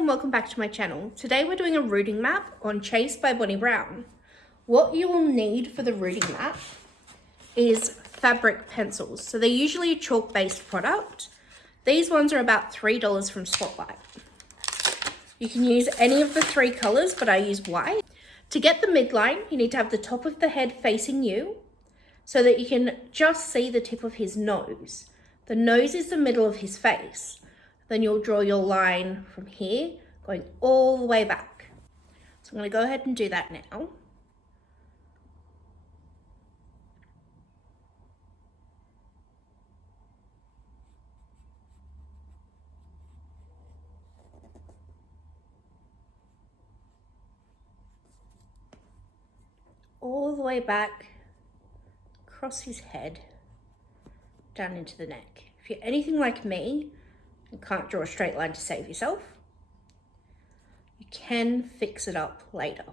and welcome back to my channel. Today we're doing a rooting map on Chase by Bonnie Brown. What you will need for the rooting map is fabric pencils. So they're usually a chalk-based product. These ones are about $3 from Spotlight. You can use any of the three colors, but I use white. To get the midline, you need to have the top of the head facing you so that you can just see the tip of his nose. The nose is the middle of his face. Then you'll draw your line from here, going all the way back. So I'm going to go ahead and do that now. All the way back, across his head, down into the neck. If you're anything like me and can't draw a straight line to save yourself, you can fix it up later.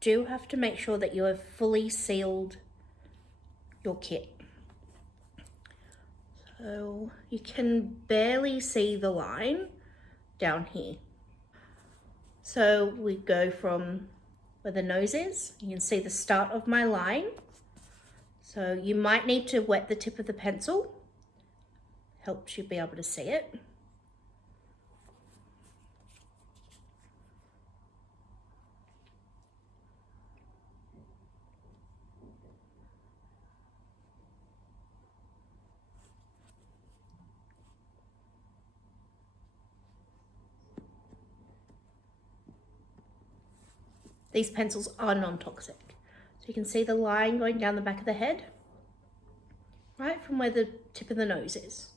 Do have to make sure that you have fully sealed your kit. So you can barely see the line down here. So we go from where the nose is. You can see the start of my line. So you might need to wet the tip of the pencil. Helps you be able to see it. These pencils are non-toxic. So you can see the line going down the back of the head, right from where the tip of the nose is.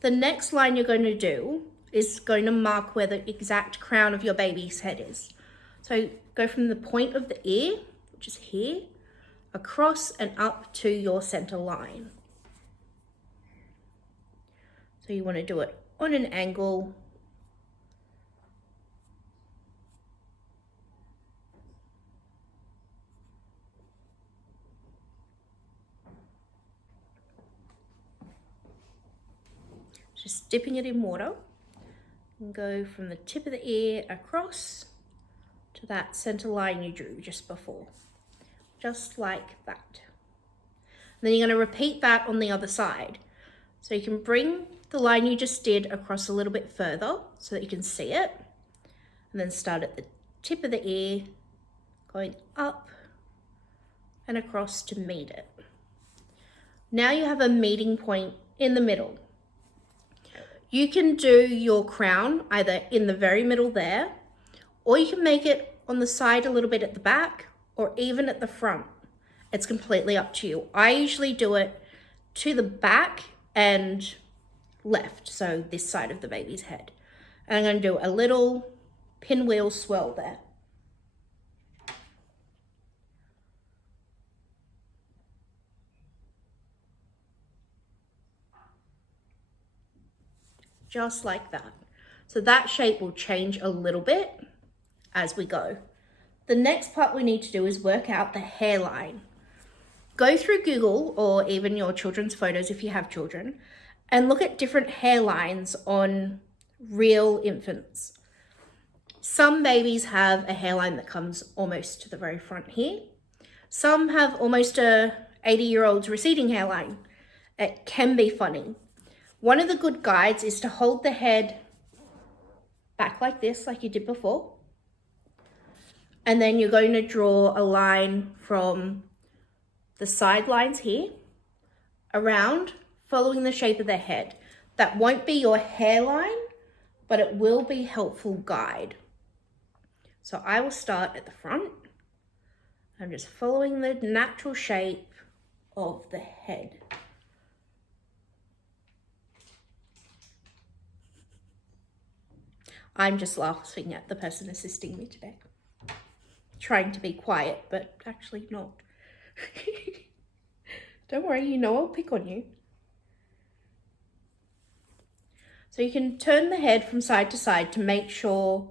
The next line you're going to do is going to mark where the exact crown of your baby's head is. So go from the point of the ear, which is here, across and up to your center line. So you want to do it on an angle. Just dipping it in water and go from the tip of the ear across to that center line you drew just before, just like that. And then you're going to repeat that on the other side. So you can bring the line you just did across a little bit further so that you can see it, and then start at the tip of the ear, going up and across to meet it. Now you have a meeting point in the middle. You can do your crown either in the very middle there, or you can make it on the side a little bit at the back, or even at the front. It's completely up to you. I usually do it to the back and left, so this side of the baby's head. And I'm going to do a little pinwheel swirl there. Just like that. So that shape will change a little bit as we go. The next part we need to do is work out the hairline. Go through Google or even your children's photos if you have children and look at different hairlines on real infants. Some babies have a hairline that comes almost to the very front here. Some have almost a 80-year-old's receding hairline. It can be funny. One of the good guides is to hold the head back like this, like you did before. And then you're going to draw a line from the sidelines here around, following the shape of the head. That won't be your hairline, but it will be a helpful guide. So I will start at the front. I'm just following the natural shape of the head. I'm just laughing at the person assisting me today. Trying to be quiet, but actually not. Don't worry, you know I'll pick on you. So you can turn the head from side to side to make sure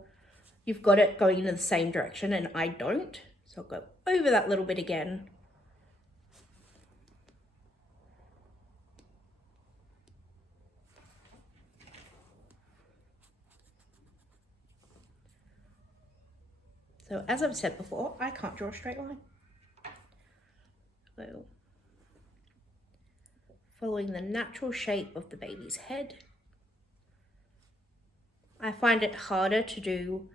you've got it going in the same direction, and I don't. So I'll go over that little bit again. So as I've said before, I can't draw a straight line. So following the natural shape of the baby's head. I find it harder to do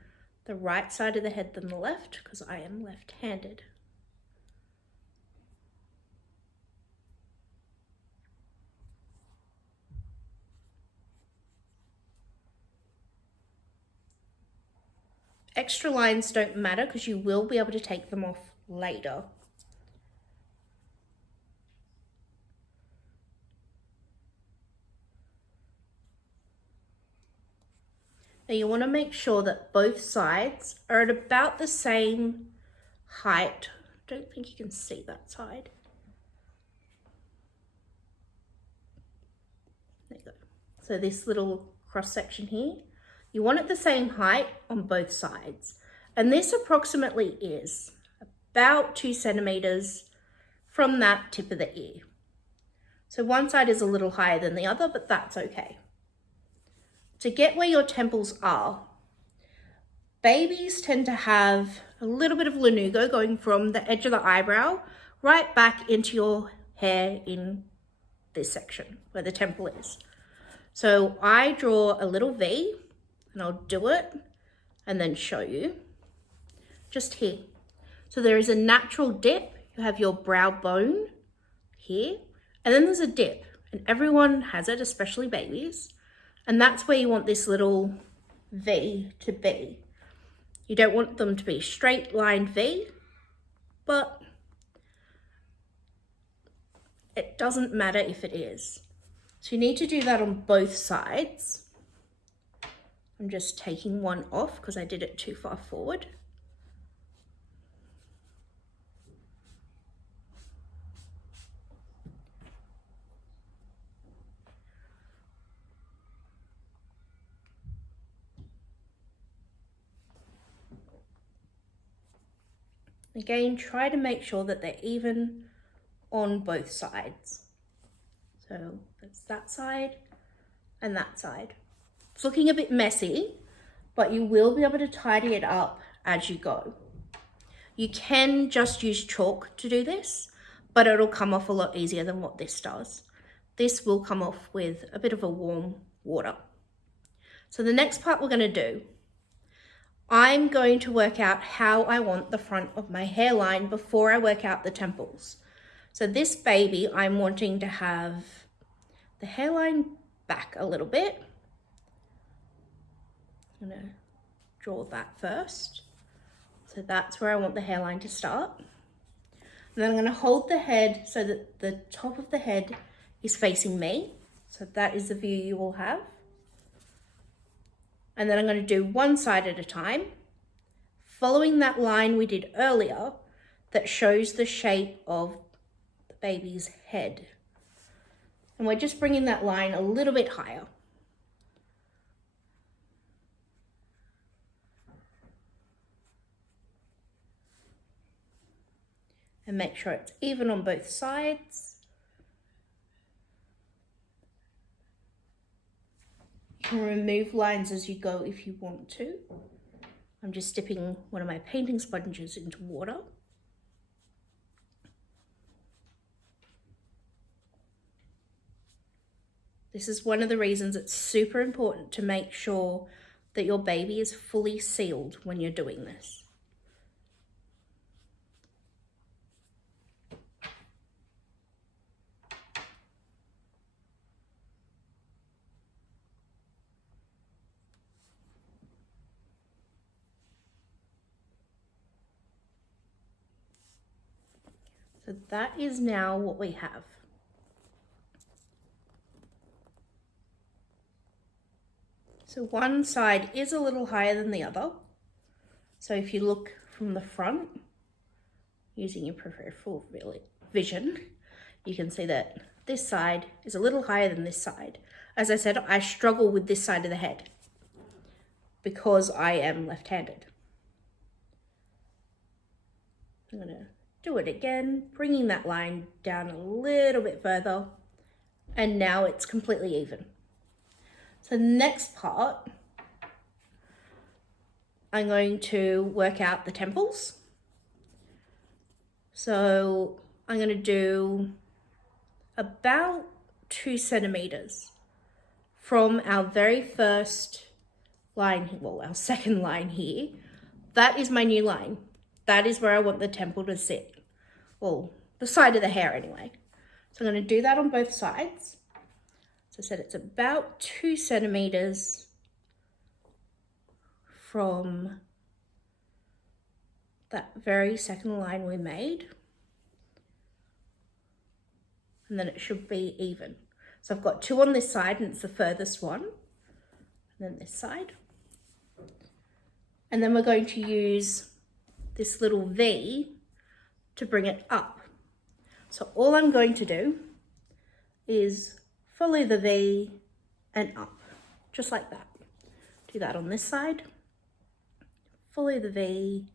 the right side of the head than the left because I am left-handed. Extra lines don't matter because you will be able to take them off later. Now you want to make sure that both sides are at about the same height. I don't think you can see that side. There you go. So this little cross section here, you want it the same height on both sides. And this approximately is about 2 centimeters from that tip of the ear. So one side is a little higher than the other, but that's okay. To get where your temples are, babies tend to have a little bit of lanugo going from the edge of the eyebrow right back into your hair in this section where the temple is. So I draw a little V, and I'll do it and then show you just here. So there is a natural dip. You have your brow bone here, and then there's a dip, and everyone has it, especially babies. And that's where you want this little V to be. You don't want them to be straight line V, but it doesn't matter if it is. So you need to do that on both sides. I'm just taking one off because I did it too far forward. Again, try to make sure that they're even on both sides. So that's that side and that side. It's looking a bit messy, but you will be able to tidy it up as you go. You can just use chalk to do this, but it'll come off a lot easier than what this does. This will come off with a bit of a warm water. So the next part we're going to do, I'm going to work out how I want the front of my hairline before I work out the temples. So this baby, I'm wanting to have the hairline back a little bit. I'm going to draw that first. So that's where I want the hairline to start. And then I'm going to hold the head so that the top of the head is facing me. So that is the view you will have. And then I'm going to do one side at a time, following that line we did earlier that shows the shape of the baby's head. And we're just bringing that line a little bit higher. And make sure it's even on both sides. You can remove lines as you go if you want to. I'm just dipping one of my painting sponges into water. This is one of the reasons it's super important to make sure that your baby is fully sealed when you're doing this. So that is now what we have. So one side is a little higher than the other. So if you look from the front, using your peripheral vision, you can see that this side is a little higher than this side. As I said, I struggle with this side of the head because I am left-handed. I'm gonna do it again, bringing that line down a little bit further, and now it's completely even. So the next part, I'm going to work out the temples. So I'm going to do about 2 centimeters from our very first line, well, our second line here. That is my new line. That is where I want the temple to sit. Well, the side of the hair anyway. So I'm going to do that on both sides. So I said it's about 2 centimeters from that very second line we made. And then it should be even. So I've got 2 on this side and it's the furthest one. And then this side. And then we're going to use this little V to bring it up. So all I'm going to do is follow the V and up, just like that. Do that on this side. Follow the V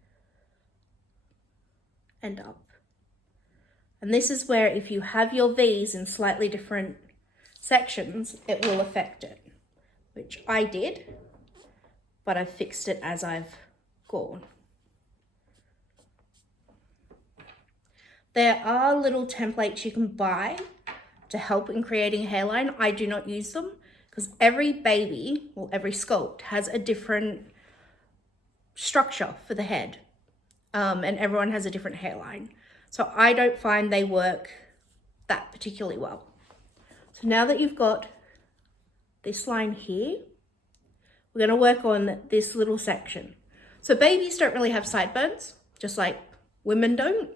and up. And this is where if you have your V's in slightly different sections, it will affect it, which I did, but I've fixed it as I've gone. There are little templates you can buy to help in creating a hairline. I do not use them because every baby or every sculpt has a different structure for the head, and everyone has a different hairline. So I don't find they work that particularly well. So now that you've got this line here, we're going to work on this little section. So babies don't really have sideburns, just like women don't,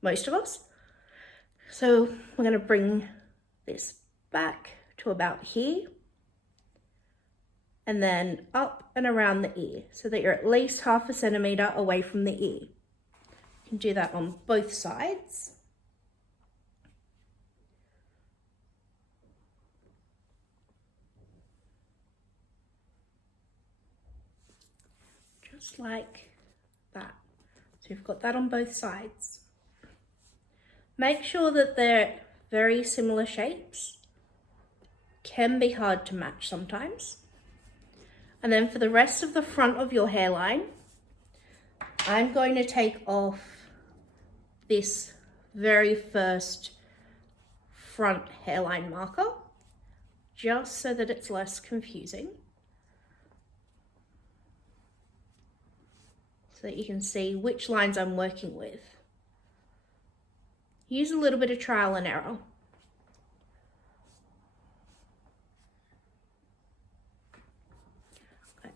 most of us. So we're going to bring this back to about here and then up and around the ear so that you're at least 1/2 centimeter away from the ear. You can do that on both sides. Just like that. So you've got that on both sides. Make sure that they're very similar shapes. Can be hard to match sometimes. And then for the rest of the front of your hairline, I'm going to take off this very first front hairline marker, just so that it's less confusing. So that you can see which lines I'm working with. Use a little bit of trial and error. Okay.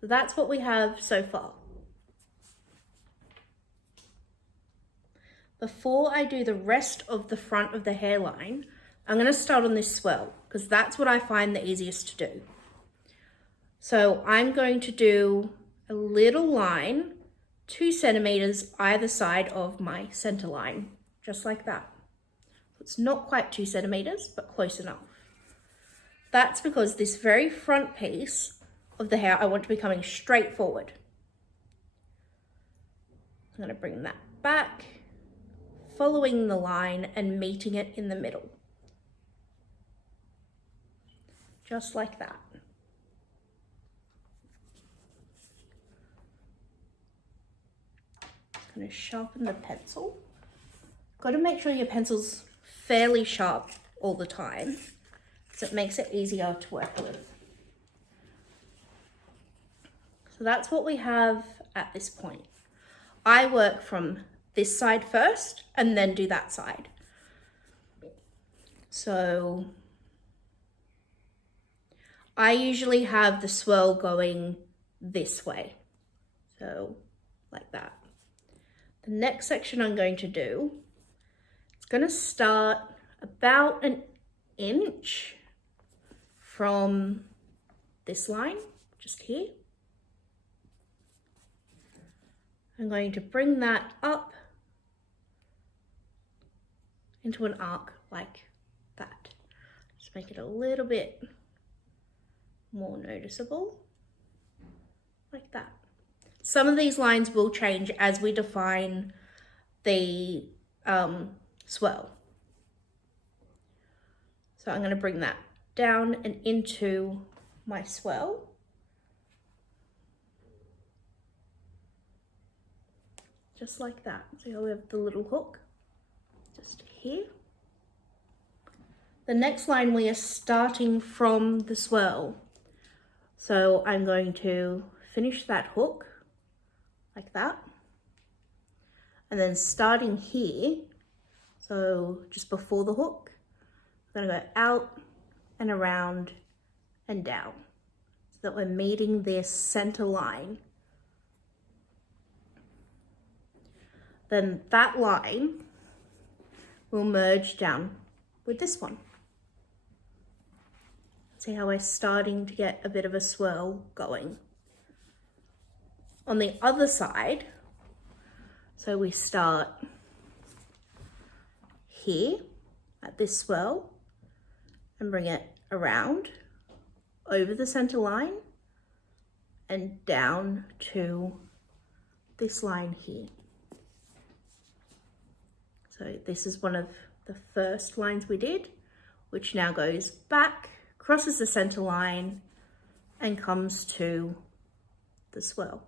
So that's what we have so far. Before I do the rest of the front of the hairline, I'm going to start on this swirl because that's what I find the easiest to do. So I'm going to do a little line, 2 centimeters either side of my center line, just like that. It's not quite 2 centimeters, but close enough. That's because this very front piece of the hair I want to be coming straight forward. I'm going to bring that back, following the line and meeting it in the middle. Just like that. I'm going to sharpen the pencil. Got to make sure your pencil's fairly sharp all the time, so it makes it easier to work with. So that's what we have at this point. I work from this side first and then do that side. So I usually have the swirl going this way, so like that. The next section I'm going to do, it's going to start about 1 inch from this line, just here. I'm going to bring that up into an arc like that. Just make it a little bit more noticeable, like that. Some of these lines will change as we define the swirl. So I'm going to bring that down and into my swirl. just like that. So we have the little hook just here. The next line we are starting from the swirl. So I'm going to finish that hook like that. And then starting here, so just before the hook, I'm going to go out and around and down so that we're meeting this center line. Then that line will merge down with this one. See how we're starting to get a bit of a swirl going. On the other side, so we start here at this swirl and bring it around over the center line and down to this line here. So this is one of the first lines we did, which now goes back, crosses the center line and comes to the swirl.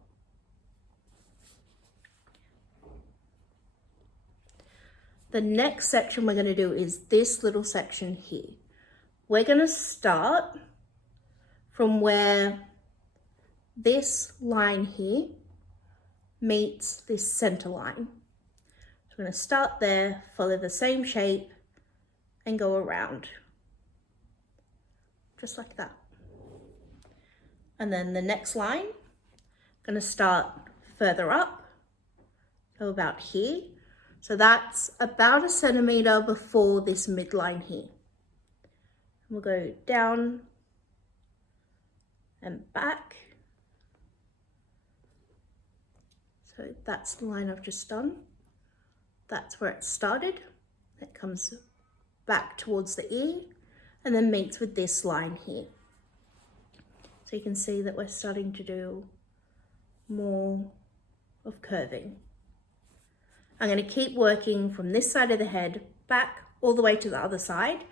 The next section we're going to do is this little section here. We're going to start from where this line here meets this center line. So we're going to start there, follow the same shape and go around. Just like that. And then the next line, I'm going to start further up, so about here. So that's about 1 centimeter before this midline here. We'll go down and back. So that's the line I've just done. That's where it started. It comes back towards the ear and then meets with this line here. So you can see that we're starting to do more of curving. I'm going to keep working from this side of the head back all the way to the other side,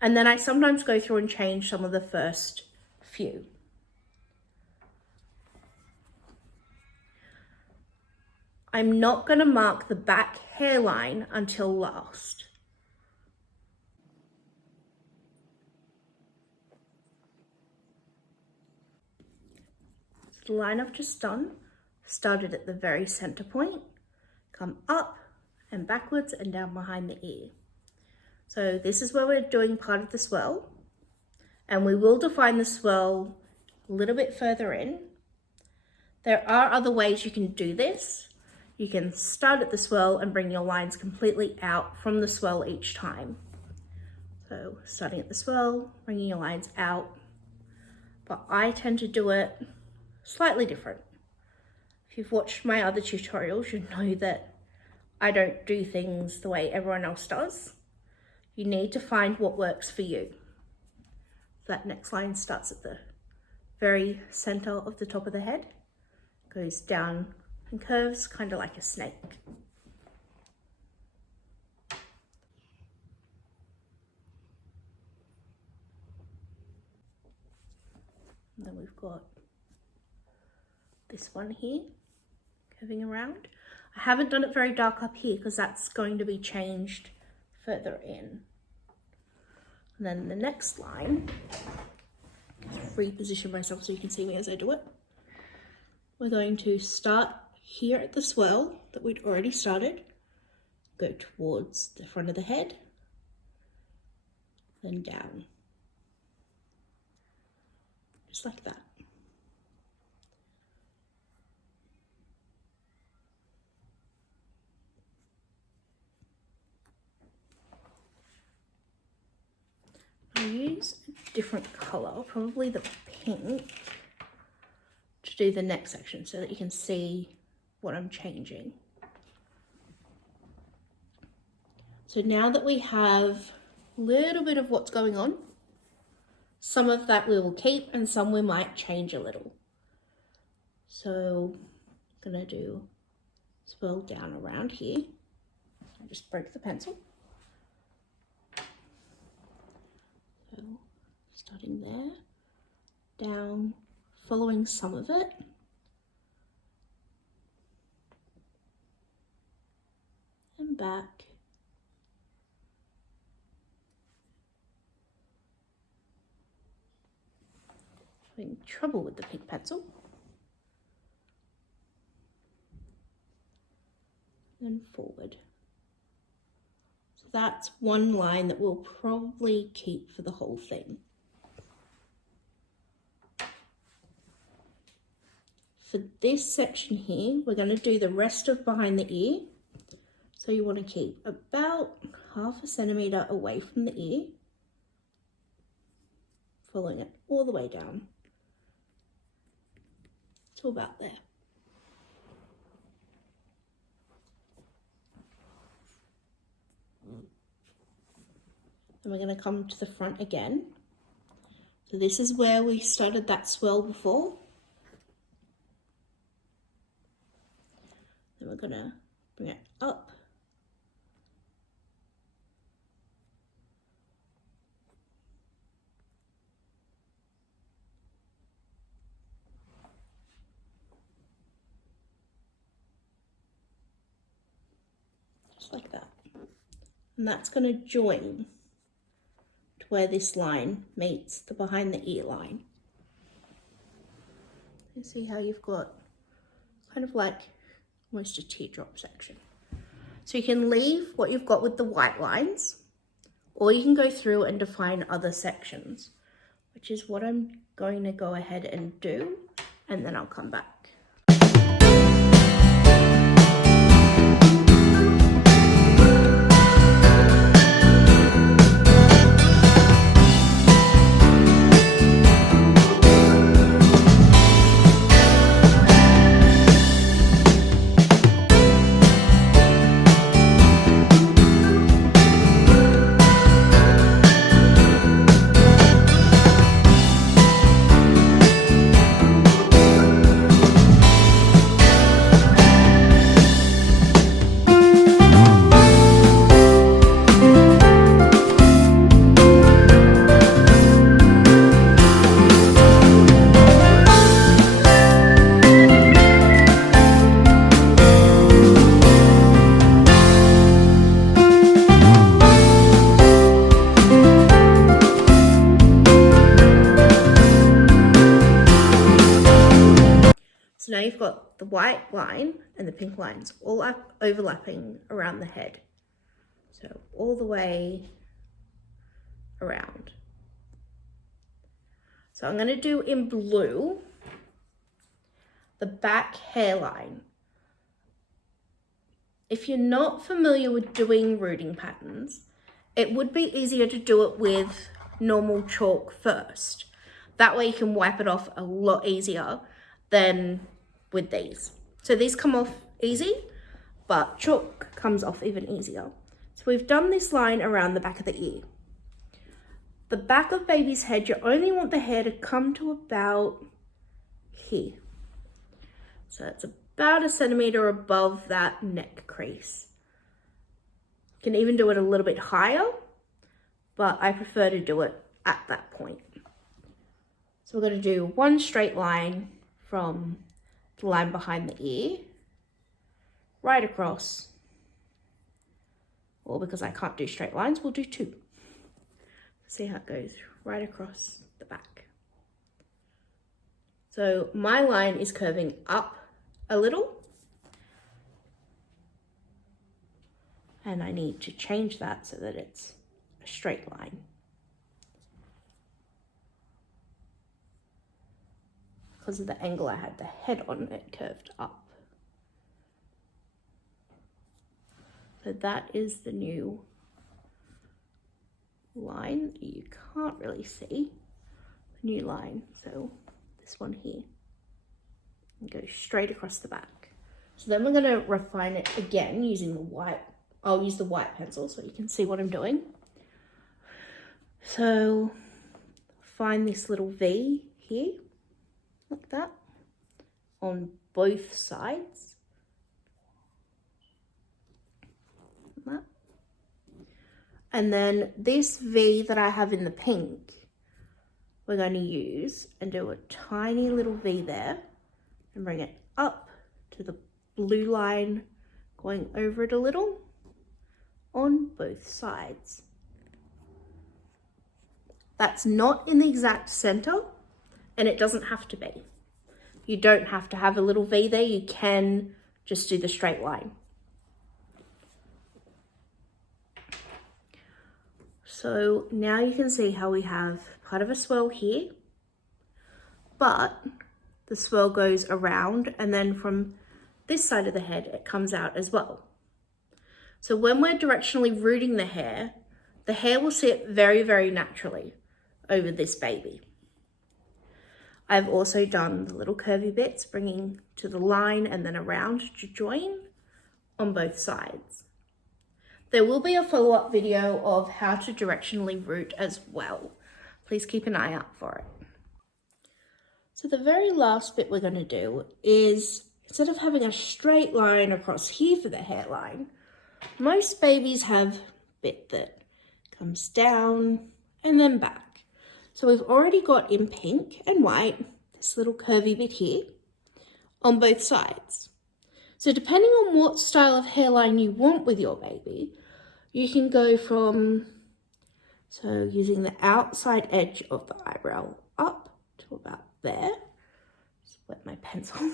and then I sometimes go through and change some of the first few. I'm not going to mark the back hairline until last. The line I've just done started at the very center point, come up and backwards and down behind the ear. So this is where we're doing part of the swirl, and we will define the swirl a little bit further in. There are other ways you can do this. You can start at the swirl and bring your lines completely out from the swirl each time. So starting at the swirl, bringing your lines out, but I tend to do it slightly different. If you've watched my other tutorials, you know that I don't do things the way everyone else does. You need to find what works for you. That next line starts at the very center of the top of the head, goes down and curves kind of like a snake. And then we've got this one here, curving around. I haven't done it very dark up here because that's going to be changed further in. And then the next line, reposition myself so you can see me as I do it. We're going to start here at the swirl that we'd already started, go towards the front of the head, then down. Just like that. I'll use a different colour, probably the pink, to do the next section so that you can see what I'm changing. So now that we have a little bit of what's going on, some of that we will keep and some we might change a little. So I'm going to do swirl down around here. I just broke the pencil. So starting there, down, following some of it. back. Having trouble with the pink pencil. And forward. So that's one line that we'll probably keep for the whole thing. For this section here, we're going to do the rest of behind the ear. So you want to keep about 1/2 centimetre away from the ear, following it all the way down to about there. Then we're going to come to the front again. So this is where we started that swirl before. Then we're going to bring it up. Just like that. And that's going to join to where this line meets the behind the ear line. You see how you've got kind of like almost a teardrop section. So you can leave what you've got with the white lines, or you can go through and define other sections, which is what I'm going to go ahead and do, and then I'll come back. So now you've got the white line and the pink lines all up overlapping around the head. So all the way around. So I'm going to do in blue the back hairline. If you're not familiar with doing rooting patterns, it would be easier to do it with normal chalk first. That way you can wipe it off a lot easier than with these. So these come off easy, but chalk comes off even easier. So we've done this line around the back of the ear. The back of baby's head, you only want the hair to come to about here. So it's about 1 centimetre above that neck crease. You can even do it a little bit higher, but I prefer to do it at that point. So we're going to do one straight line from the line behind the ear, right across, or because I can't do straight lines, we'll do 2. See how it goes, right across the back. So my line is curving up a little, and I need to change that so that it's a straight line. Because of the angle I had the head on, it curved up. So that is the new line. You can't really see the new line. So this one here, and go straight across the back. So then we're going to refine it again using the white. I'll use the white pencil so you can see what I'm doing. So find this little V here, like that, on both sides. Like that. And then this V that I have in the pink, we're going to use and do a tiny little V there and bring it up to the blue line, going over it a little. on both sides. That's not in the exact center, and it doesn't have to be. You don't have to have a little V there, you can just do the straight line. So now you can see how we have part of a swirl here, but the swirl goes around, and then from this side of the head, it comes out as well. So when we're directionally rooting the hair will sit very, very naturally over this baby. I've also done the little curvy bits, bringing to the line and then around to join on both sides. There will be a follow-up video of how to directionally root as well. Please keep an eye out for it. So the very last bit we're going to do is, instead of having a straight line across here for the hairline, most babies have a bit that comes down and then back. So we've already got in pink and white this little curvy bit here on both sides. So depending on what style of hairline you want with your baby, you can go from, so using the outside edge of the eyebrow up to about there. Just wet my pencil.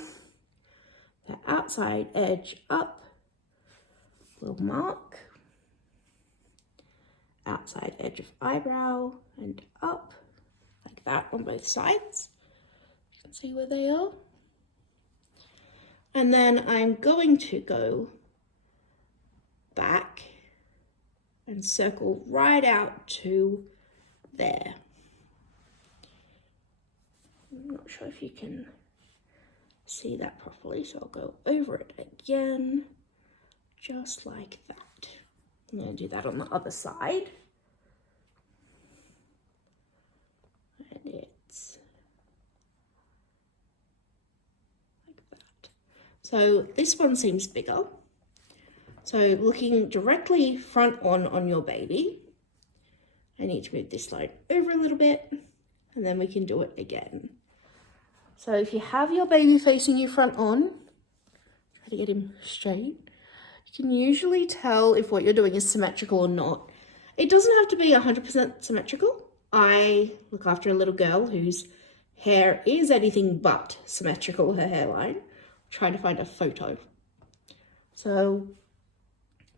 The outside edge up, little mark. Outside edge of eyebrow and up, like that on both sides. You can see where they are. And then I'm going to go back and circle right out to there. I'm not sure if you can see that properly, so I'll go over it again, just like that. I'm going to do that on the other side. And it's like that. So this one seems bigger. So looking directly front on your baby, I need to move this line over a little bit, and then we can do it again. So if you have your baby facing you front on, try to get him straight. You can usually tell if what you're doing is symmetrical or not. It doesn't have to be 100% symmetrical. I look after a little girl whose hair is anything but symmetrical, her hairline. I'm trying to find a photo. So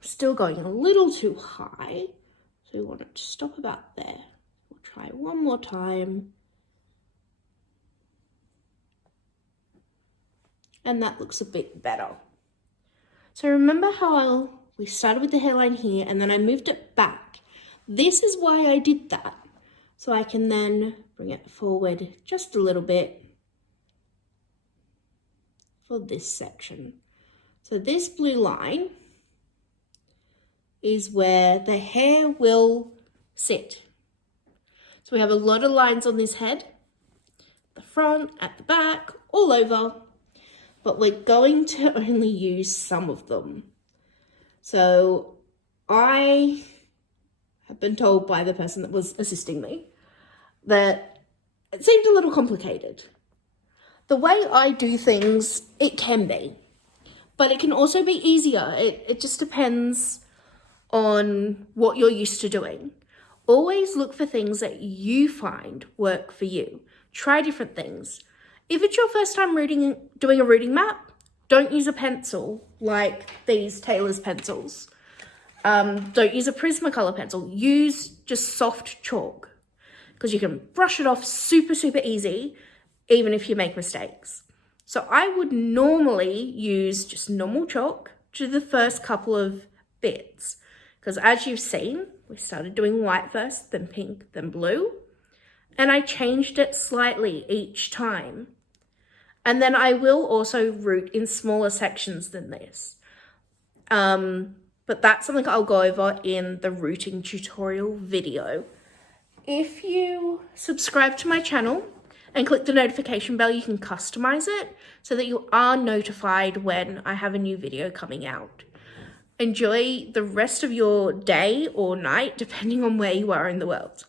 still going a little too high. So we want it to stop about there. We'll try one more time. And that looks a bit better. So remember how we started with the hairline here and then I moved it back. This is why I did that. So I can then bring it forward just a little bit for this section. So this blue line is where the hair will sit. So we have a lot of lines on this head, the front, at the back, all over. But we're going to only use some of them. So I have been told by the person that was assisting me that it seemed a little complicated. The way I do things, it can be, but it can also be easier. It just depends on what you're used to doing. Always look for things that you find work for you. Try different things. If it's your first time doing a rooting map, don't use a pencil like these Taylor's pencils. Don't use a Prismacolor pencil. Use just soft chalk because you can brush it off super, super easy, even if you make mistakes. So I would normally use just normal chalk to the first couple of bits because as you've seen, we started doing white first, then pink, then blue. And I changed it slightly each time. And then I will also root in smaller sections than this. But that's something I'll go over in the rooting tutorial video. If you subscribe to my channel and click the notification bell, you can customize it so that you are notified when I have a new video coming out. Enjoy the rest of your day or night, depending on where you are in the world.